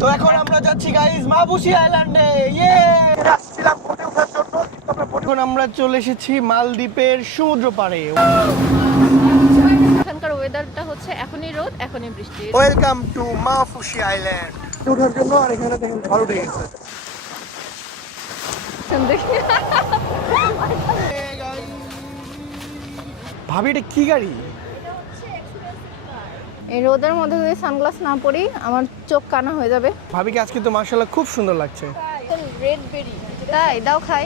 তো এখন আমরা যাচ্ছি গাইস মাহবুসি আইল্যান্ডে। আসছিলাম বোটে ওঠার জন্য, এখন আমরা চলে এসেছি মালদ্বীপের সমুদ্র পাড়ে। এখানকার ওয়েদারটা হচ্ছে এখনই রোদ এখনই বৃষ্টি। ওয়েলকাম টু মাহবুসি আইল্যান্ড। ওঠার জন্য আর এখানে দেখেন ঝড় উঠে গেছে। ভাবি এটা কি গাড়ি? এই রোদের মধ্যে যদি সানগ্লাস না পরি আমার চোখ কানা হয়ে যাবে। ভাবিকে আজকে তো মাশাআল্লাহ খুব সুন্দর লাগছে। রেড বেরি তাই দাও খাই।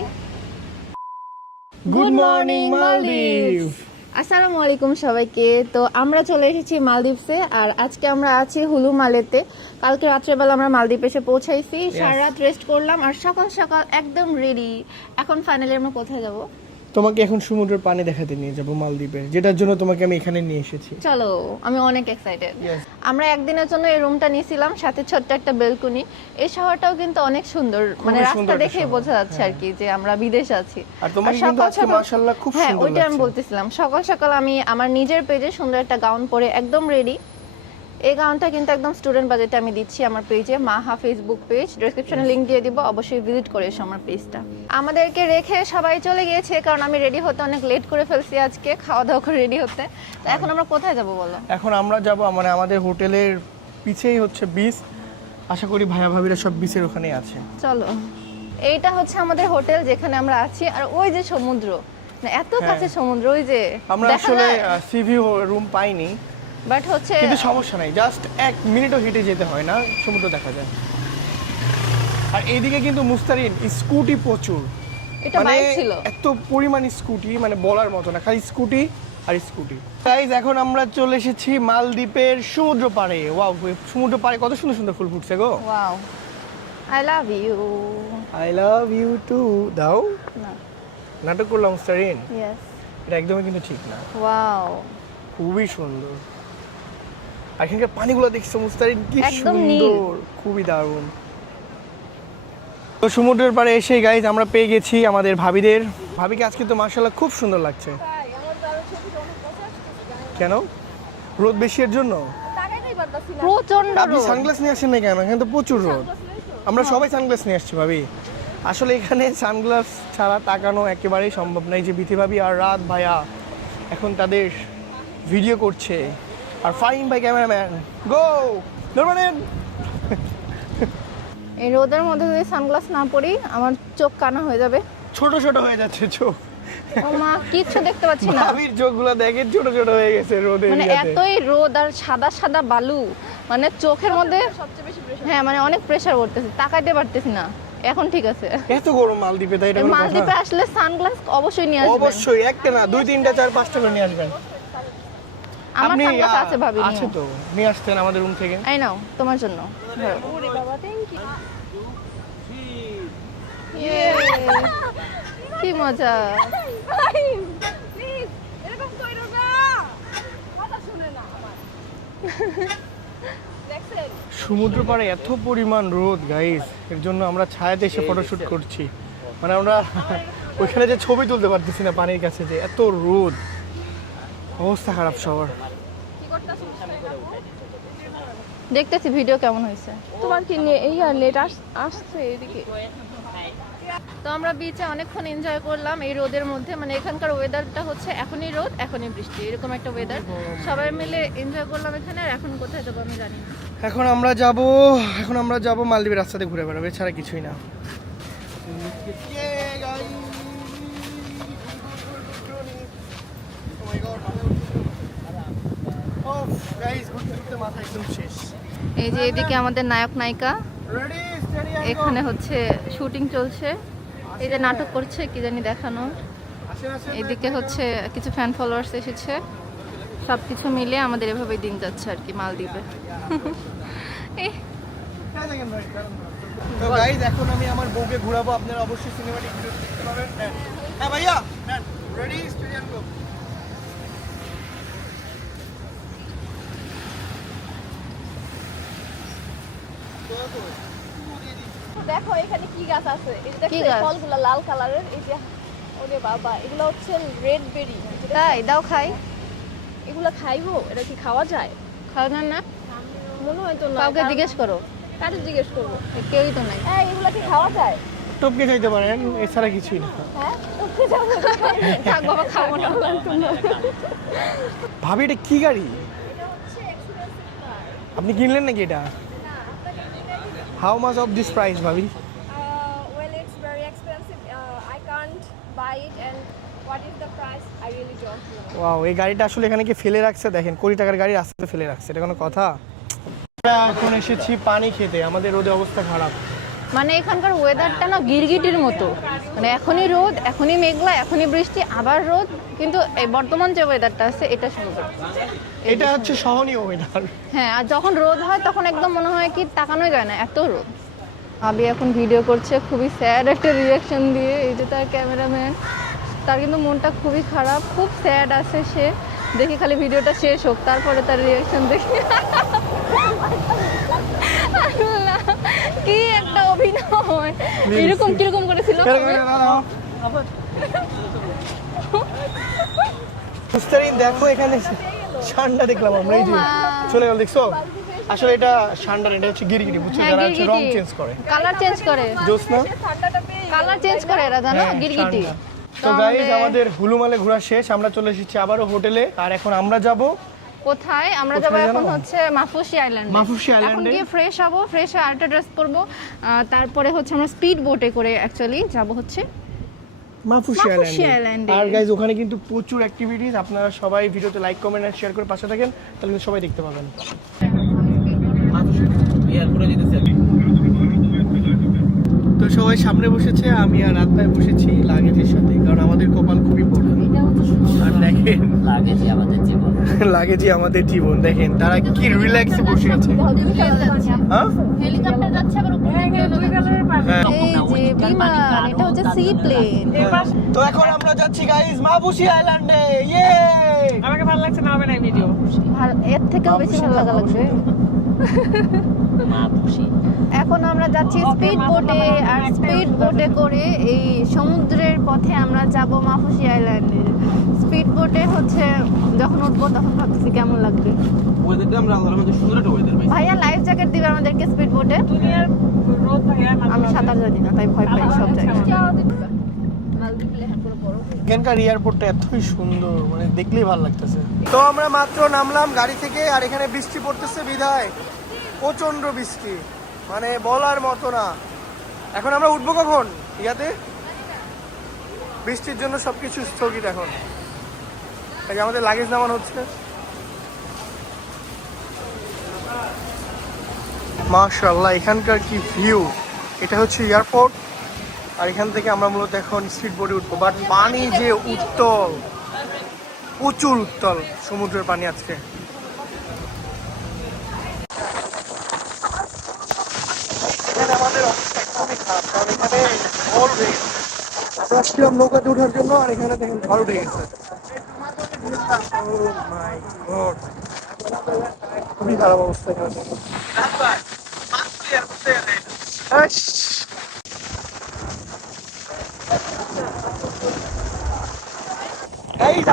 গুড মর্নিং মালদ্বীপ। আসসালামু আলাইকুম সবাইকে। তো আমরা চলে এসেছি মালদ্বীপসে আর আজকে আমরা আছি হুলু মালেতে। কালকে রাত্রেবেলা আমরা মালদ্বীপ এসে পৌঁছাইছি, সারা রাত রেস্ট করলাম আর সকাল সকাল একদম রেডি। এখন ফাইনালি আমরা কোথায় যাব? তোমাকে এখন সমুদ্রের পানি দেখাতে নিয়ে যাব মালদ্বীপের, যেটার জন্য তোমাকে আমি এখানে নিয়ে এসেছি। চলো, আমি অনেক এক্সাইটেড। আমরা একদিনের জন্য এই রুমটা নিয়েছিলাম, সাথে ছোট্ট একটা বেলকনি। এই শহরটাও কিন্তু অনেক সুন্দর, মানে রাস্তা দেখেই বোঝা যাচ্ছে আর কি যে আমরা বিদেশে আছি। আর তোমাকে কিন্তু আজকে মাশাআল্লাহ খুব সুন্দর লাগছে। হ্যাঁ, ওইটা আমি বলতেছিলাম। সকাল সকাল আমি আমার নিজের পেজে সুন্দর একটা গাউন পরে একদম রেডি। এই গাউনটা কিন্তু একদম স্টুডেন্ট বাজেটে আমি দিচ্ছি আমার পেজে, মাহা ফেসবুক পেজ, ডেসক্রিপশনে লিংক দিয়ে দিব, অবশ্যই ভিজিট করে এসো আমার পেজটা। আমাদেরকে রেখে সবাই চলে গিয়েছে কারণ আমি রেডি হতে অনেক লেট করে ফেলছি আজকে, খাওয়া দাওয়া করে রেডি হতে। তো এখন আমরা কোথায় যাব বলো? এখন আমরা যাব মানে আমাদের হোটেলের পিছেই হচ্ছে বিচ। আশা করি ভাইয়া ভাবিরা সব বিচের ওখানেই আছে। চলো, এইটা হচ্ছে আমাদের হোটেল যেখানে আমরা আছি। আর ওই যে সমুদ্র, না এত কাছে সমুদ্র, ওই যে আমরা আসলে সিভি রুম পাইনি, বাট হচ্ছে কিন্তু সমস্যা নাই, জাস্ট 1 মিনিটও হেঁটে যেতে হয় না, সমুদ্র দেখা যায়। আর এইদিকে কিন্তু মুস্তারিন স্কুটি প্রচুর, এটা বাইক ছিল, এত পরিমাণ স্কুটি মানে বলার মতো না, খালি স্কুটি আর স্কুটি। গাইস এখন আমরা চলে এসেছি মালদ্বীপের সমুদ্র পাড়ে। ওয়াও, সমুদ্র পাড়ে কত সুন্দর সুন্দর ফুল ফুটছে গো। Wow, I love you. I love you too. দাও না, নাটক করলাম মুস্তারিন, ইয়েস, এটা একদমই কিন্তু ঠিক না। ওয়াও, খুবই সুন্দর। আর এখানকার পানিগুলো দেখছো মুস্তারিন, কি একদম নীল, সুন্দর, খুবই দারুণ। তো সমুদ্রের পাড়ে এসে গাইজ আমরা পেয়ে গেছি আমাদের ভাবিদের। ভাবিকে আজকে তো মাশাআল্লাহ খুব সুন্দর লাগছে। কেন? রোদ বেশি এর জন্য? প্রচন্ড আপনি রোদ। সানগ্লাস নিয়ে আসেন না কেন? এখানে তো প্রচুর রোদ। আমরা সবাই সানগ্লাস নিয়ে আসছি ভাবি। আসলে এখানে সানগ্লাস ছাড়া তাকানো একেবারেই সম্ভব নয়। যে বিথি ভাবি আর রাত ভাইয়া এখন তাদের ভিডিও করছে, আর ফাইন ভাই ক্যামেরাম্যান গো নরমানেন। এই রোদের মধ্যে যদি সানগ্লাস না পরি আমার চোখ কানা হয়ে যাবে। ছোট ছোট হয়ে যাচ্ছে চোখ। ও মা, কিচ্ছু দেখতে পাচ্ছি না। ভাবির চোখগুলো দেখেন ছোট ছোট হয়ে গেছে রোদে। মানে এতই রোদ আর সাদা সাদা বালু, মানে চোখের মধ্যে সবচেয়ে বেশি প্রেসার। হ্যাঁ, মানে অনেক প্রেসার পড়তেছে, তাকাইতে পারতেছি না। এখন ঠিক আছে। এত গরম মালদ্বীপে, তাই এটা মালদ্বীপে আসলে সানগ্লাস অবশ্যই নিয়ে আসবেন। অবশ্যই, একটা না 2 3টা 4 5টা করে নিয়ে আসবেন। আমার আপনি সানগ্লাস আছে ভাবি, আছে তো, নিয়ে আসতেন আমাদের রুম থেকে। এই নাও তোমার জন্য। ওরে বাবা, থ্যাংক ইউ। কি মজা। সমুদ্র পাড়ে এত পরিমাণ রোদ গাইস, এর জন্য আমরা ছায়াতে এসে ফটোশুট করছি। মানে আমরা ওইখানে যে ছবি তুলতে পারতেছি না, পানির কাছে যে এত রোদ, অবস্থা খারাপ সবার। দেখতেছি ভিডিও কেমন হয়েছে তোমার কি এই আর লেট আসছে এদিকে। তো আমরা বিচে অনেকক্ষণ এনজয় করলাম এই রোদের মধ্যে। মানে এখানকার ওয়েদারটা হচ্ছে এখনই রোদ এখনই বৃষ্টি, এরকম একটা ওয়েদার। সবাই মিলে এনজয় করলাম এখানে। আর এখন কোথায় যাবো আমি জানি না। এখন আমরা যাব মালদ্বীপের রাস্তাতে ঘুরে বেড়াবো, ছাড়া কিছুই না। এই যে এদিকে আমাদের নায়ক নায়িকা, এখানে হচ্ছে শুটিং চলছে। এই যে নাটক করছে কি জানি দেখানো। এদিকে হচ্ছে কিছু ফ্যান ফলোয়ার্স এসেছে। সবকিছু মিলে আমাদের এভাবেই দিন যাচ্ছে আর কি মালদ্বীপে। তো গাইস এখন আমি আমার বউকে ঘোরাবো, আপনারা অবশ্যই সিনেমাটিক ভিডিও দেখতে পাবেন। হ্যাঁ ভাইয়া, রেডি স্টেডি এন্ড গো। দেখো এখানে কি গাছ আছে, এই যে কি দেখো গাছ? ফলগুলো লাল কালারের। এই যে ওরে বাবা, এগুলো হচ্ছে রেড বেরি। তাই দাও খাই। এগুলো খাইবো? এটা কি খাওয়া যায়? খাও না? না, মনে হয় তো না। কাউকে জিজ্ঞেস করো। কাকে জিজ্ঞেস করবো? কেউই তো নাই। হ্যাঁ, এগুলো কি খাওয়া যায়? টপকে যাইতে পারেন, এছাড়া কিছুই না। হ্যাঁ, ওকে যাবো। থাক বাবা, খাবো না। ভাবি এটা কি গাড়ি? আপনি কিনলেন নাকি এটা? How much of this price ভাবি? Well, it's very expensive. I can't buy it, and what is the price? I really don't know. Wow, এই গাড়িটা আসলে এখানে কি ফেলে রাখছে দেখেন, কোটি টাকার গাড়ি রাস্তাতে ফেলে রাখছে, এটা কোনো কথা? আমরা এখন এসেছি পানি খেতে, আমাদের রোদে অবস্থা খারাপ। মানে এখানকার ওয়েদারটা না গিরগিটির মতো, মানে এখনই রোদ, এখনই মেঘলা, এখনই বৃষ্টি, আবার রোদ। কিন্তু এই বর্তমান যে ওয়েদারটা আছে এটা সুন্দর, এটা হচ্ছে সহনীয় ওয়েদার। হ্যাঁ। আর যখন রোদ হয় তখন একদম মনে হয় কি তাকানোই যায় না, এত রোদ। আবি এখন ভিডিও করছে খুবই স্যাড একটা রিয়াকশন দিয়ে, এই যে তার ক্যামেরাম্যান, তার কিন্তু মনটা খুবই খারাপ, খুব স্যাড আছে সে। দেখি খালি ভিডিওটা শেষ হোক, তারপরে তার রিয়াকশন দেখি। আল্লাহ, কি একটা অভিনয়! এরকম কিরকম করেছিল? মুস্তারিন দেখো, এখানে ঠান্ডা দেখলাম আমরা, এই যে চলে গেল, দেখছো? আসলে এটা ঠান্ডা, এটা হচ্ছে গিরগিটি, বুঝছো? যারা হচ্ছে রং চেঞ্জ করে, কালার চেঞ্জ করে, জোসনা ঠান্ডাটা পেয়ে কালার চেঞ্জ করে এরা, জানো, হ্যাঁ, গিরগিটি। ঠান্ডা। তো গাইস, আমাদের হুলুমালে ঘোরা শেষ, আমরা চলে এসেছি আবারও হোটেলে। আর এখন আমরা যাব কোথায়? আমরা কোথায় যাবো এখন জানো? হচ্ছে মাফুসি আইল্যান্ডে। মাফুসি এখন আইল্যান্ডে গিয়ে ফ্রেশ হবো, ফ্রেশ হয়ে আরেকটা ড্রেস পরবো, তারপরে হচ্ছে আমরা স্পিড বোটে করে অ্যাকচুয়ালি যাবো হচ্ছে মাফুসি মাফুসি আইল্যান্ডে। আইল্যান্ডে। আর গাইস, ওখানে কিন্তু প্রচুর অ্যাক্টিভিটিস, আপনারা সবাই ভিডিওতে লাইক, কমেন্ট আর শেয়ার করে পাশে থাকেন, তাহলে কিন্তু সবাই দেখতে পাবেন। তো সবাই সামনে বসেছে, আমি আর রাত ভাই বসেছি লাগেজের সাথে, কারণ আমাদের কপাল খুবই বড়। আর দেখেন লাগেজই আমাদের জীবন, দেখেন তারা কি রিল্যাক্সে বসে আছে। হ্যাঁ, হেলিকপ্টার যাচ্ছে আবার উপর থেকে। হ্যাঁ। এই যে বিমান, এটা হচ্ছে সি প্লেন। তো এখন আমরা যাচ্ছি গাইস মাফুসি আইল্যান্ডে। ইয়ে, আমাকে ভালো লাগছে না, হবে না ভিডিও। এর থেকেও বেশি ভালো লাগা লাগবে। এখন আমরা যাচ্ছি স্পিড বোটে, আর স্পিড বোটে করে এই সমুদ্রের পথে আমরা যাব মাফুসি আইল্যান্ডে। স্পিড বোটে হচ্ছে যখন উঠবো তখন ভাবতেছি কেমন লাগবে। ওয়েদারটা আমরা আল্লাহর মধ্যে সুন্দর একটা ওয়েদার পাই। ভাইয়া লাইফ জ্যাকেট দিবে আমাদেরকে স্পিড বোটে। দুনিয়ার রোদ ভাইয়া আমি সাঁতার জানি না, তাই ভয় পাই সব জায়গায়। এখানকার এয়ারপোর্টটা এতই সুন্দর, মানে দেখলেই ভালো লাগতেছে। তো আমরা মাত্র নামলাম গাড়ি থেকে, আর এখানে বৃষ্টি পড়তেছে বিধায় প্রচন্ড বৃষ্টি, মানে বলার মতো না। এখন আমরা উঠবো কখন ইয়াতে? বৃষ্টির জন্য সবকিছু স্থগিত এখন। এই যে আমাদের লাগেজ নামানো হচ্ছে। মাশাআল্লাহ, এখানকার কি ভিউ! এটা হচ্ছে এয়ারপোর্ট, আর এখান থেকে আমরা মূলত এখন স্পিড বোটে উঠবো। বাট পানি যে উত্তল, প্রচুর উত্তল সমুদ্রের পানি আজকে। এখানে আমাদের অবস্থা একদমই খারাপ, কারণ এখানে ঝড় উঠে গেছে। আমরা ছিলাম নৌকাতে ওঠার জন্য, আর এখানে দেখেন ঝড় উঠে গেছে। Oh my God! খুবই খারাপ অবস্থা এখানে।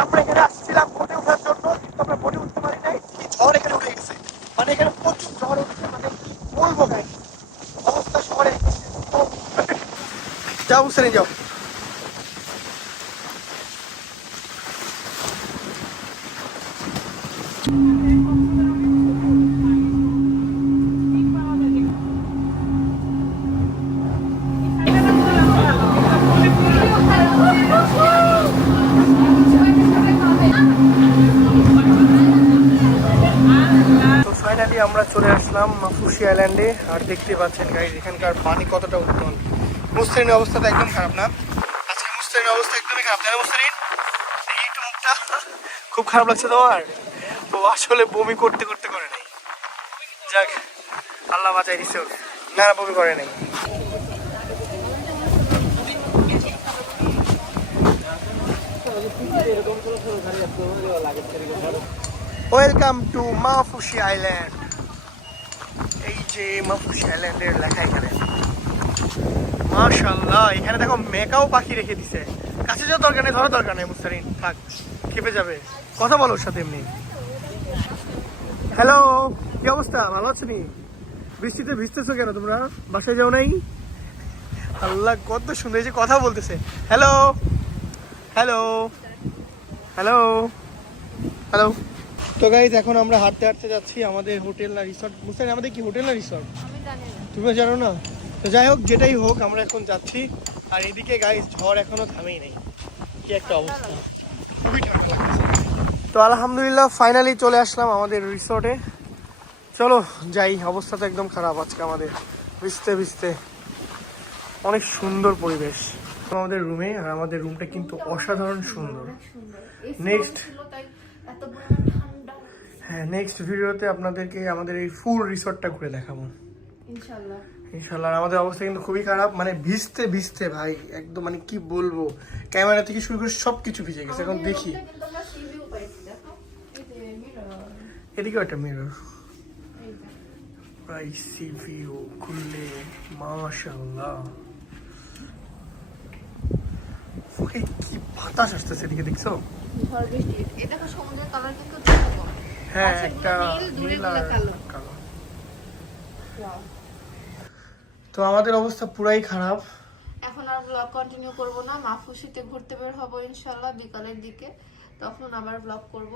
আমরা এখানে আসছিলাম বোটে ওঠার জন্য, কিন্তু আমরা বোটে উঠতে পারি নাই, কি ঝড় এখানে উঠে গেছে। মানে এখানে প্রচুর ঝড় উঠছে, মানে কি বলবো গাই, অবস্থা শহরে। যাও সেরে যাও। তো ফাইনালি আমরা চলে আসলাম মাফুসি আইল্যান্ডে, আর দেখতে পাচ্ছেন গাইস এখানকার পানি কতটা উত্তল। মুস্তারিনের অবস্থাটা একদম খারাপ না? আজকে মুস্তারিনের অবস্থা একদমই খারাপ, তাই না মুস্তারিন? একটু মুখটা খুব খারাপ লাগছে তোমার? ও আসলে বমি করতে করতে করে নাই, যাক আল্লাহ বাঁচাই দিছে। না, বমি করে নাই। Welcome to Maafushi island. এই যে মাফুসি আইল্যান্ডের লেখা এখানে। মাশাআল্লাহ, এখানে দেখো মেকাও পাখি রেখে দিছে। কাছে যাওয়ার দরকার নেই, ধরার দরকার নেই মুস্তারিন, থাক, খেপে যাবে। কথা বলো ওর সাথে এমনি। হ্যালো, কি অবস্থা? ভালো আছো নি? বৃষ্টিতে ভিজতেছো কেন তোমরা? বাসায় যাও নাই? আল্লাহ কত সুন্দর, এই যে কথা বলতেছে। Hello hello hello hello. তো গাইজ এখন আমরা হাঁটতে হাঁটতে যাচ্ছি আমাদের হোটেল না রিসর্ট। মুস্তান, আমাদের কি হোটেল না রিসর্ট আমি জানি না। তুমি জানো না? তো যাই হোক, যেটাই হোক আমরা এখন যাচ্ছি। আর এদিকে গাইজ ঝড় এখনো থামেই নেই, কি একটা অবস্থা, খুবই ঠান্ডা লাগছে। তো আলহামদুলিল্লাহ ফাইনালি চলে আসলাম আমাদের রিসর্টে। চলো যাই, অবস্থা তো একদম খারাপ আজকে আমাদের, ভিজতে ভিজতে। অনেক সুন্দর পরিবেশ আমাদের রুমে, আর আমাদের রুমটা কিন্তু অসাধারণ সুন্দর। নেক্সট হ্যাঁ, নেক্সট ভিডিওতে আপনাদেরকে আমাদের এই ফুল রিসর্টটা ঘুরে দেখাবো ইনশাআল্লাহ। ইনশাল্লাহ। আর আমাদের অবস্থা কিন্তু খুবই খারাপ, মানে ভিজতে ভিজতে ভাই একদম, মানে কি বলবো, ক্যামেরা থেকে শুরু করে সব কিছু ভিজে গেছে। এখন দেখি এদিকেও একটা মিরর, সি ভিউ খুললে মাশাআল্লাহ, ওই কি বাতাস আসতেছে এদিকে, দেখছো? ঝড় বৃষ্টি, এই দেখো সমুদ্রের কালার কিন্তু দেখো। হ্যাঁ, পাশের একটা গুলো নীল, দূরের নীল আর গুলো কালো। কালো। Wow. তো আমাদের অবস্থা পুরাই খারাপ। এখন আর ব্লগ কন্টিনিউ করব না, মাহফুসিতে ঘুরতে বের হব ইনশাআল্লাহ বিকালের দিকে, তখন আবার ব্লগ করব।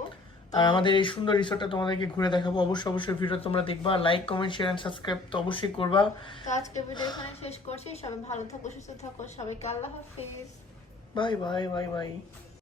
আর আমাদের এই সুন্দর রিসোর্টটা তোমাদেরকে ঘুরে দেখাবো। অবশ্যই ভিডিও তোমরা দেখবা, like comment share and subscribe তো অবশ্যই করবা। তো আজকের ভিডিও এখানে শেষ করছি। সবাই ভালো থাকো, সুস্থ থাকো, সবাইকে আল্লাহ হাফেজ। Bye bye bye bye.